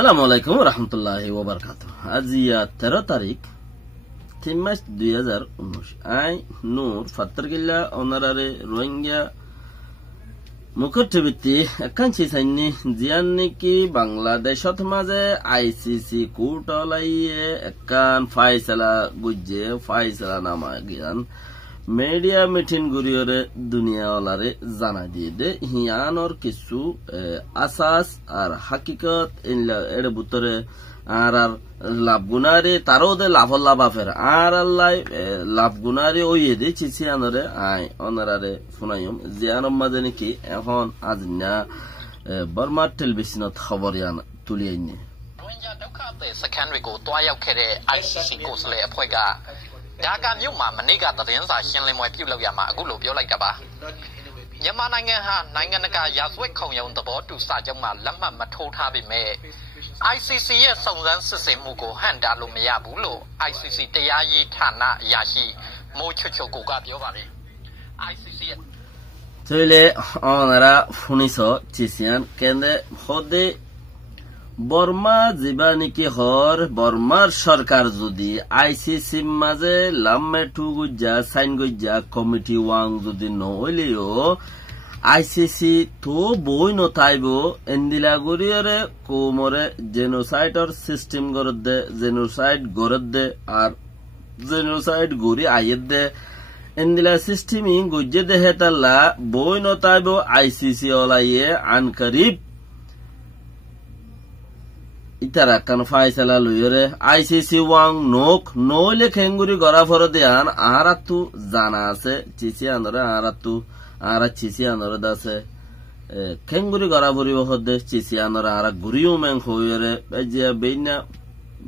আসসালামু আলাইকুম রহমতুল্লাহি ওয়া বারাকাতুহু। আজ 13 তারিখ 3 মাস 2019। আই নূর ফাত্তারগিল্লা অনারারে রোহিঙ্গা মুখটিভিতি একাঞ্চি সাইনি জিয়ান্নিকি বাংলাদেশত মাঝে আইসিসি কোর্টলাইয়ে একান ফাইসালা গুজ্জে ফাইসালা নামা গিয়ান মিডিয়া মিটিং গুরিয়রে দুনিয়াওয়ালারে জানা দিয়ে দে হিয়ানোর কিছু আসাস আর হাকিকত এর ভিতরে আর লাভ গুনারে তারও দে লাভ লাভাফের আর আল্লাহ লাভ গুনারে ওইয়ে দে চিছি আনরে আই অনারারে শুনাইম জিয়ানম মাঝে নাকি এখন আজ না বর্মা টেলিভিশনত খবর তুলি আইনে ICC ကိုယ်စားလှယ်အဖွဲ့ကဒါကမြို့မှာမနေ့ကသတင်းစာရှင်းလင်းပွဲပြုလုပ်ရမှာအခုလိုပြောလိုက်တာပါမြန်မာနိုင်ငံဟာနိုင်ငံတကာရာဇဝတ်ခုံရုံးသဘောတူစာချုပ်မှာလက်မှတ်မထိုးထားပေမဲ့ ICC ရဲ့စုံစမ်းစစ်ဆေးမှုကိုဟန့်တားလို့မရဘူးလို့ ICC တရားရေးဌာနအရာရှိမိုးချွတ်ချွတ်ကိုကပြောပါတယ် ICC ရဲ့তইলে অনারা শুনিছ চিছিয়ান কেন্দ্রে হদে বর্মা জীবানিকি হর বর্মার সরকার যদি আইসিসি মাঝে লাম্মে টুগুজা সাইন গুজা কমিটি ওয়াং যদি নহলেও আইসিসি তো বই নথাইব এন্দিলা গরিয়রে কোমরে জেনোসাইডর সিস্টেম গরদ দে জেনোসাইড গরদ দে আর জেনোসাইড গরি আইয়েদ দে এন্দিলা সিস্টেমিং গুজে দে হেতাল্লা বই নথাইব আইসিসি ওলাইয়ে আনকরিব ইতারা কান ফাইসালা লইরে আইসিসি ওয়াং নোক নইলে খেঙ্গুরি গড়া ফর দেয়ান আরাতু জানা আছে চিসি আনরে আরা চিসি আনরে দাসে খেঙ্গুরি গড়া ভরিব হদে চিসি আনরে আরা গুরিও মেং হইরে যে বেইনা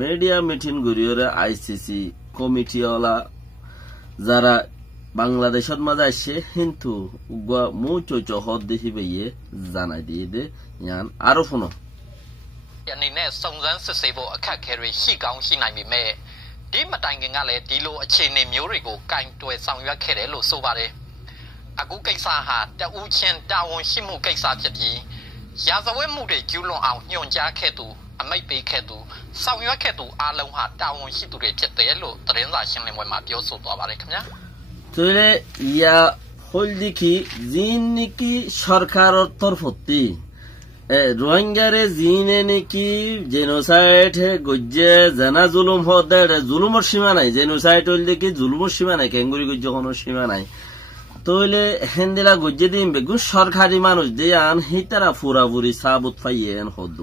মিডিয়া মিটিং গুরিয়রে আইসিসি কমিটি ওলা যারা বাংলাদেশত মাঝে আসে কিন্তু উগা মুচো চহদ দেখিবে জানাই দিয়ে দে ইয়ান আরো শুনোအနေနဲ့စုံစမ်းစစ်ဆေးဖို့အခက်အခဲတွေရှိကောင်းရှိနိုင်ပေမဲ့ဒီမတိုင်ခင်ကလည်းဒီလိုအခြေအနေမျိုးတွေကိုကင်တွယ်ဆောင်ရွက်ခဲ့တယ်လို့ဆိုပါတယ်အခုကိစ္စဟာတဦးချင်းတာဝန်ရှိမှုကိစ္စဖြစ်ပြီးရာဇဝတ်မှုတွေကျူးလွန်အောင်ညွှန်ကြားခဲ့သူအမိန့်ပေးခဲ့သူဆောင်ရွက်ခဲ့သူအားလုံးဟာတာဝန်ရှိသူတွေဖြစ်တယ်လို့သတင်းစာရှင်းလင်းပွဲမှာပြောဆိုသွားပါတယ်ခင်ဗျာ তইলে ইয়া হলদিকি জিননিকি সরকারের তরফতি রোহিঙ্গারে জিনে নাকি জেনোসাইড গজ্জে জানা জুলুম হদে জুলুমর সীমা নাই জেনোসাইড হইল দেখি জুলুমর সীমা নাই কেঙ্গুরি গজ্জে কোনো সীমা নাই তইলে হেন্দিলা গজ্জে দিন বেগুন সরকারি মানুষ যে আন হিতারা ফুরাফুরি সাবুত ফাইয়েন হদ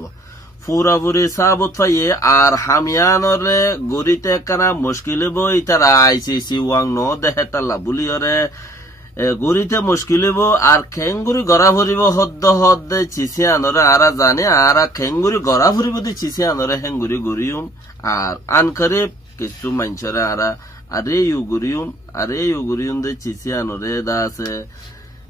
ফুরাফুরি সাবুত ফাইয়ে আর হামিয়ানরে গরিতে কানা মুশকিল বই তারা আইসিসি ওয়াং ন দেহে তাল্লা বুলিয়রে গরিতে মুশকিল হইব আর খেঙ্গুরি গড়া ভরিব হদ্দে চিসি আনরে আরা জানে আরা খেঙ্গুরি গড়া ভরিব দি চিসি আনরে হেঙ্গুরি গরিউম আর আনকারে কিছু মাইনছরে আরা আরে ইউ গরিউম দে চিসি আনরে দা আছে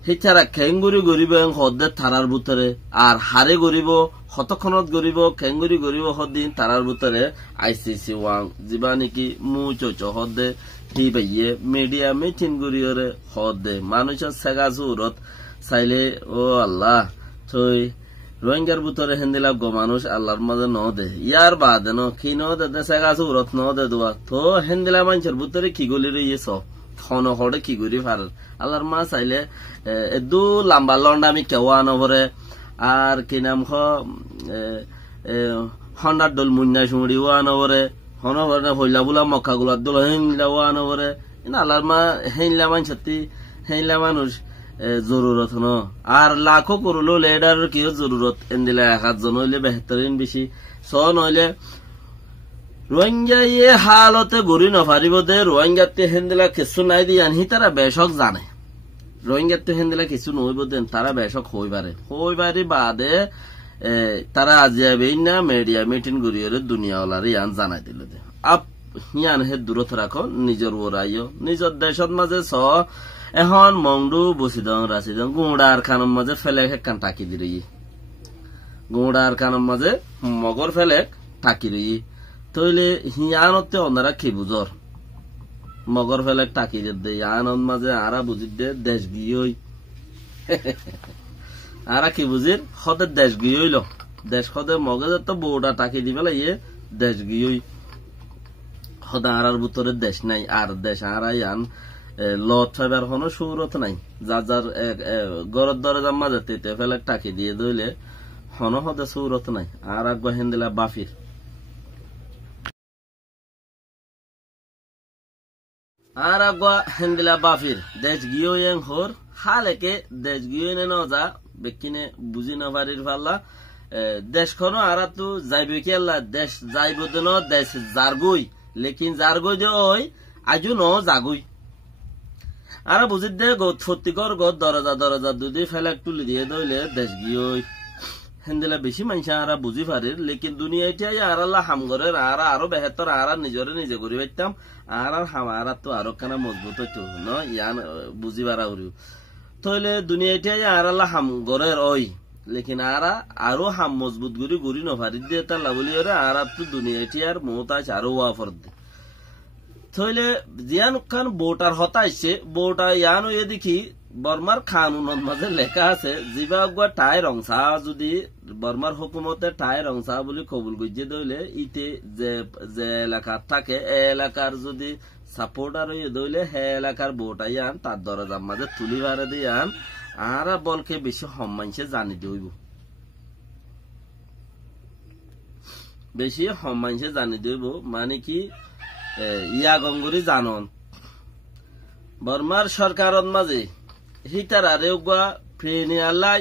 হিতারা খেঙ্গুরি গরিব হদ্দে থানার ভিতরে আর হারে গরিব হতক্ষণত গরিব খেঙ্গুরি গরিব হদ্দিন তারার ভিতরে আইসিসি ওয়াং যিবা নাকি মুচো হদ্দে হি ভাইয়ে মিডিয়া মিটিং গুরিয়রে হদে মানুষের সেগা জুরত চাইলে ও আল্লাহ থই রোহিঙ্গার ভিতরে হেন্দিলা গো মানুষ আল্লাহর মাঝে ন দে ইয়ার বাদে ন কি ন দে সেগা জুরত ন দে দোয়া তো হেন্দিলা মানুষের ভিতরে কি গলি রইয়েছ খন হড়ে কি গরি ফার আল্লাহর মা চাইলে এদু লাম্বা লন্ডা আমি কেওয়া নভরে আর কি নাম হন্ডার দল মুন্না সুমড়ি ওয়া নভরে হনভরে হইলা বুলা মক্কা গুলা দল হেইলা ওয়া নভরে আল্লাহর মা হেইলা মানছতি হেইলা মানুষ জরুরত ন আর লাখো করলো লেডার কি জরুরত এন্দিলা 1000 জন হইলে বেহতরিন বেশি সন হইলে রোহিঙ্গা ইয়ে হালতে গরি নফারিব দে রোহিঙ্গাতে হেন্দিলা কিছু নাই দিয়ান হি তারা বেশক জানে রোহিঙ্গাতে হেন্দিলা কিছু নইব দেন তারা বেশক হইবারে বাদে তারা আজবে না মিডিয়া মিটিং গরিয়রে দুনিয়াওয়ালারে ইয়ান জানাই দিল দে আপ হিয়ান হে দূরত রাখো নিজের ওরাইও নিজের দেশত মাঝে স এখন মংডু বসিদং রাসিদং গুড়ার খানম মাঝে ফেলে হেকান টাকি দিরি গুড়ার খানম মাঝে মগর ফেলে টাকি রই তইলে হিয়ানতে ওনারা কি বুঝর মগর ফেলে টাকি দে ইয়ানন মাঝে আরা বুঝি দে দেশ গিয়ই আরা কি বুঝির হদের দেশ গিয়ইল দেশ খদে মগে তো বউটা টাকি দিবে ইয়ে দেশ গিয়ে খদা আর ভিতরে দেশ নাই আর দেশ আর আন লত ফাইবার কোনো সুরত নাই যার যার গরর দরজার মাঝে তেতে ফেলে টাকি দিয়ে দইলে হন হদে সুরত নাই আর আগ হেন্দিলা বাফির আর আগা হেন্দিলা বাফির দেশ গিয়ে এং হর হালেকে দেশ গিয়ে ন যা বেকিনে বুঝি না পারির ফাল্লা দেশ খনো আর তো যাইবে কি আল্লাহ দেশ যাইব দেন দেশ জারগুই লেকিন জারগুই যে ওই আজু ন জাগুই আর বুঝি দে সত্যিকর গদ দরজা দরজা দুদি ফেলে তুলি দিয়ে দইলে দেশ গিয়ে হেন্দিলা বেশি মানুষ আর বুঝি পারির লেকিন দুনিয়াটাই আর আল্লাহ হাম করে আর আরো বেহেতর আর নিজরে নিজে করি পাইতাম আর হাম আর তো আরো কেনা মজবুত হইতো ন ইয়ান বুঝি পারা করিও তাহলে দুনিয়াটাই আর আল্লাহ হাম করে ওই লেকিন আর আরো হাম মজবুত করি গড়ি নভারি দিয়ে তার লাভলি আর তো দুনিয়াটি আর মহতাজ আরো ওয়াফর দে তাহলে জিয়ান খান বোটার হতাইছে বোটা ইয়ান ওই দেখি বর্মার খানুনের মাঝে লেখা আছে জিবা টাই রংসা যদি বর্মার হুকুমতে টাই রংসা বলে কবুল গজ্জে দইলে ইতে যে এলাকার থাকে এলাকার যদি সাপোর্টার হয়ে দইলে হে এলাকার বোটা ইয়ান তার দরজার মাঝে তুলি ভাড়া দিয়ে আন আর বলকে বেশি সম্মানসে জানি দইব বেশি সম্মানসে জানি দইব মানে কি ইয়া গঙ্গুরি জানন বর্মার সরকারত মাঝে হিতারারে প্রেণী আল্লাহ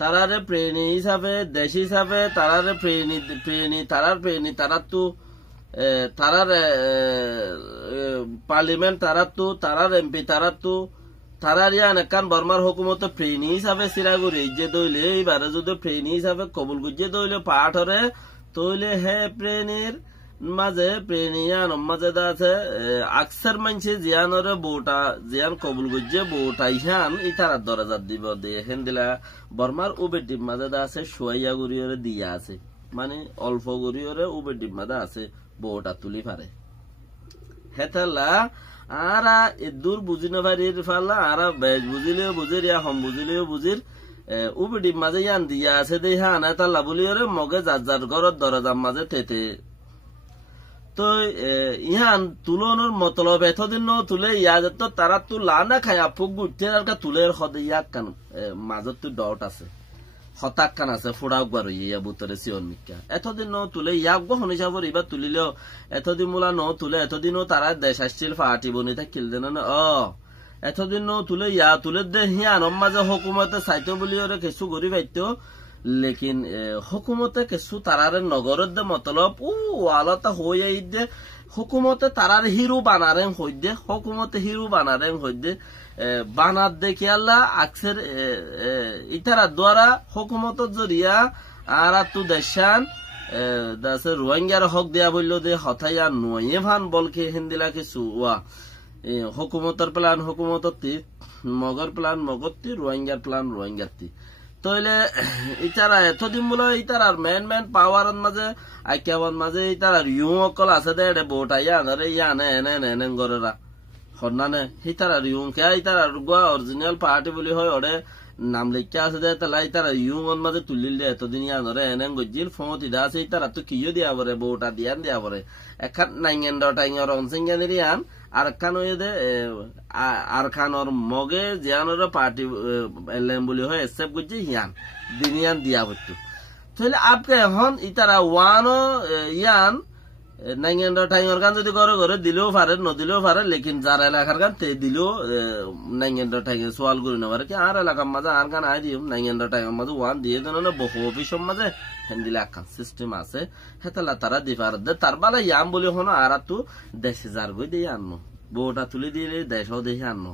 তারারে প্রেণী হিসাবে দেশ হিসাবে তারারে প্রেণী তারার তো তারার পার্লিমেন্ট তারার তো তারার এমপি তারার তো তারার ইয়ান একান বর্মার হুকুমত প্রেণী হিসাবে সিরাগুড়ি যে দইলে এইবারে যদি প্রেণী হিসাবে কবুল গুজে দইলে পাঠ হরে তইলে হে প্রেণীর মাঝে প্রেণিয়ান মাঝে আছে আকসার মানছে জিয়ানরে বউটা জিয়ান কবুল গজ্জে বউটা ইহান ইতার দরজাত দিব দিয়ে হেন্দিলা বর্মার উবের মাঝে আছে সোয়াইয়া গুড়িয়রে দিয়া আছে মানে অল্প গুড়িয়রে উবের মাঝে আছে বউটা তুলি পারে হেতালা আর দূর বুঝি না পারির ফালা আর বেশ বুঝিলেও বুঝির ইয়া হম বুঝিলেও বুঝির উবের মাঝে ইয়ান দিয়া আছে দেহা আনা তাল্লা বলিয়রে মগে যার যার ঘরের দরজার মাঝে তেতে তো ইহান তুলনোর মতলব এতদিন তুলে ইয়াদ তো তারা তো লানা খায় ফুক গুটতে আর তুলের হদে ইয়াক কান মাজত তো ডট আছে হতাক কান আছে ফুড়াক বার ইয়া বুতরে সিওন মিকা এতদিন তুলে ইয়াক গো হনি যাবর এবার তুলিলেও এতদিন মুলা তুলে এতদিনও তারা দেশ আসছিল ফাটি বনি থাকিল দেন না এতদিন তুলে ইয়া তুলে দে হিয়ান মাঝে হুকুমতে চাইতো বলি ওরে কিছু গরি পাইতো লেকিন হুকুমতে কিছু তারারে নগরের দে মতলব আলাদা হয়ে দে হুকুমতে তারার হিরো বানারেন হই দে হুকুমতে হিরো বানারেন হই দে বানার দেখি আল্লাহ আকসের ইতারা দ্বারা হুকুমত জরিয়া আর তু দেশান দাসে রোহিঙ্গার হক দেয়া বললো দে হথাইয়া নয়ে ভান বলকে হিন্দিলা কিছু ওয়া হুকুমতের প্ল্যান হুকুমতী মগর প্ল্যান মগরতি রোহিঙ্গার প্ল্যান রোহিঙ্গাতি তইলে ইতারা এতদিন বলে ইতার আর মেন পাওয়ার মাঝে আইকাবার মাঝে ইতার আর ইউ অকল আছে দে বোটা ইয়ানরে ইয়ানে এনে এনে গরেরা হন্নানে ইতার আর ইউ কে ইতার আর গোয়া অরিজিনাল পার্টি বলি হয় ওরে নাম লিখে আছে দে তালা ইতার ইউর মাঝে তুলিলে এতদিন ইয়ানরে এনে গজিল ফমতি দা আছে ইতার তো কিও দিয়া বরে বোটা দিয়ান দিয়া বরে এখান নাইঙ্গেন টাইঙ্গর অনসিঙ্গানি ইয়ান আর খান হয়ে দে আর খানর মগে জিয়ানোর পার্টি এলএম বলি হয় এসেপ গজি ইয়ান দিনিয়ান দিয়া হইতো তাহলে আপকে এখন ইতারা ওয়ানো ইয়ান নাইঙ্গেন টাইঙ্গর গান যদি ঘরে ঘরে দিলেও পারে নদিলেও পারে লেকিন যার এলাকার গান তে দিলেও নাইঙ্গেন টাইঙ্গে সোয়াল করি না পারে কি আর এলাকার মাঝে আর গান আই দিও নাইঙ্গেন টাইঙ্গের মাঝে ওয়ান দিয়ে দেন না বহু অফিসের মাঝে হেন্দিলে একখান সিস্টেম আছে হেতালা তারা দিপার দে তার বেলা ইয়াম বলি হনো আর তো দেশে যার গই দিয়ে আনো বউটা তুলে দিলে দেশও দেখে আনো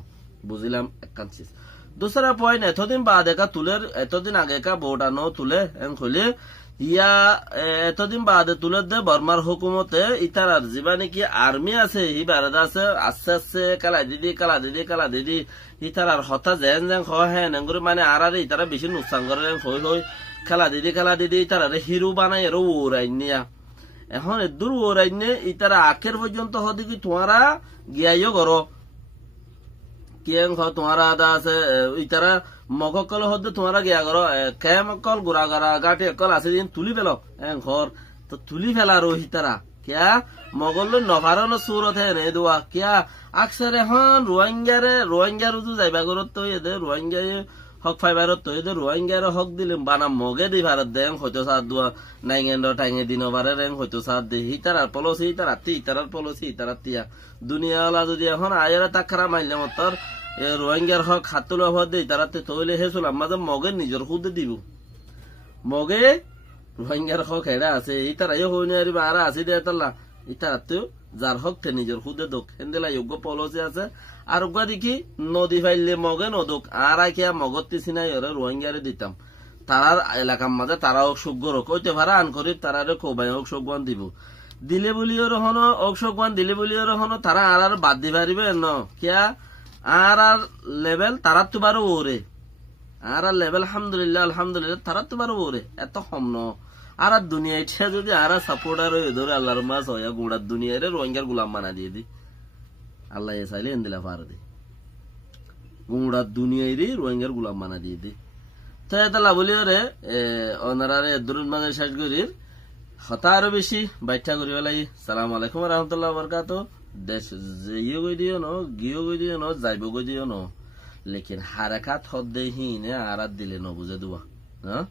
বুঝিলাম একখান চিজ दूसरा पॉइंट एतदिन बाद का तुलेर एतदिन आगे का बोटा नो तुले एन खुले ইয়া এতদিন বাদে তুলে দে বর্মার হুকুমতে ইতার আর জীবানি কি আর্মি আছে হি বারাদা আছে আস্তে আস্তে কালা দিদি ইতার আর হতা জেন জেন হে নেঙ্গুরি মানে আর ইতারা বেশি নুকসান করে হই হই খেলা দিদি ইতার আর হিরো বানাই এর ওরাইনিয়া এখন দূর ওরাইনে ইতারা আখের পর্যন্ত হদি কি তোমারা গিয়াইও করো কিয়েন তোমারা আদা আছে ইতারা মগকল হদ্দে তোমারা গিয়া করো কেমকল গুড়া গড়া গাটি একল আছে দিন তুলি ফেল ঘর তো তুলি ফেলার হিতারা কিয়া মগল নভারন সুরত হে নে দোয়া কিয়া আকসার এখন রোহিঙ্গার উজু যাইবা করত তো এদের রোহিঙ্গা হক ফাইবারত তো এদের রোহিঙ্গার হক দিলে বানা মগে দি ভারত দেন হয়তো সাত দোয়া নাইগেন্ড টাইঙে দিন বারে রেং হয়তো সাত দে হিতারার পলসি হিতারার পলসি হিতারার তিয়া দুনিয়াওয়ালা যদি এখন আয়েরা তাকারা মাইলে মতর রোহিঙ্গার হক হাতুল হওয়া দেই তারাতে তৈলে হেসুল মাঝে মগে নিজের খুদে দিব মগে রোহিঙ্গার হক হেরা আছে ইতারাই হইনি আর আছে দে তাল্লা ইতারাতেও যার হক তে নিজের খুদে দোক হেন্দেলা যোগ্য পলসি আছে আর ওগা দেখি নদী ফাইলে মগে নদোক আর আইকিয়া মগত্তি চিনাই ওরে রোহিঙ্গারে দিতাম তারার এলাকার মাঝে তারা অকসুগ্য কইতে পারা আন করি তারারে কোবাই অকসুগান দিব দিলে বলিও রহনো অকসুগান দিলে বলিও রহনো তারা আর বাদ দি পারিবে ন কিয়া আর লেভেল তারা তো বারো ওরে আর লেভেল আলহামদুলিল্লাহ তারা তো বারো ওরে এত কম ন আর দুনিয়া ইচ্ছা যদি আর সাপোর্টার হয়ে ধরে আল্লাহর মাস হইয়া গুড়ার দুনিয়ারে রোহিঙ্গার গুলাম বানা দিয়ে দি আল্লাহ এ চাইলে এন্দিলা পার দি গুড়ার দুনিয়ারে রোহিঙ্গার গুলাম বানা দিয়ে দি তো এতলা বলিও রে ওনারারে দুরুন মাঝে শেষ করির হতা আরো বেশি ব্যাখ্যা করি বেলাই সালাম আলাইকুম রহমতুল্লাহ বরকাত দেশ ইয়ে গই দিও ন গিয়ে গই দিও ন যাইব গই দিও ন লেকিন হারাকাত হদ্দে হিনে আরাত দিলে ন বুঝে দুয়া হ্যাঁ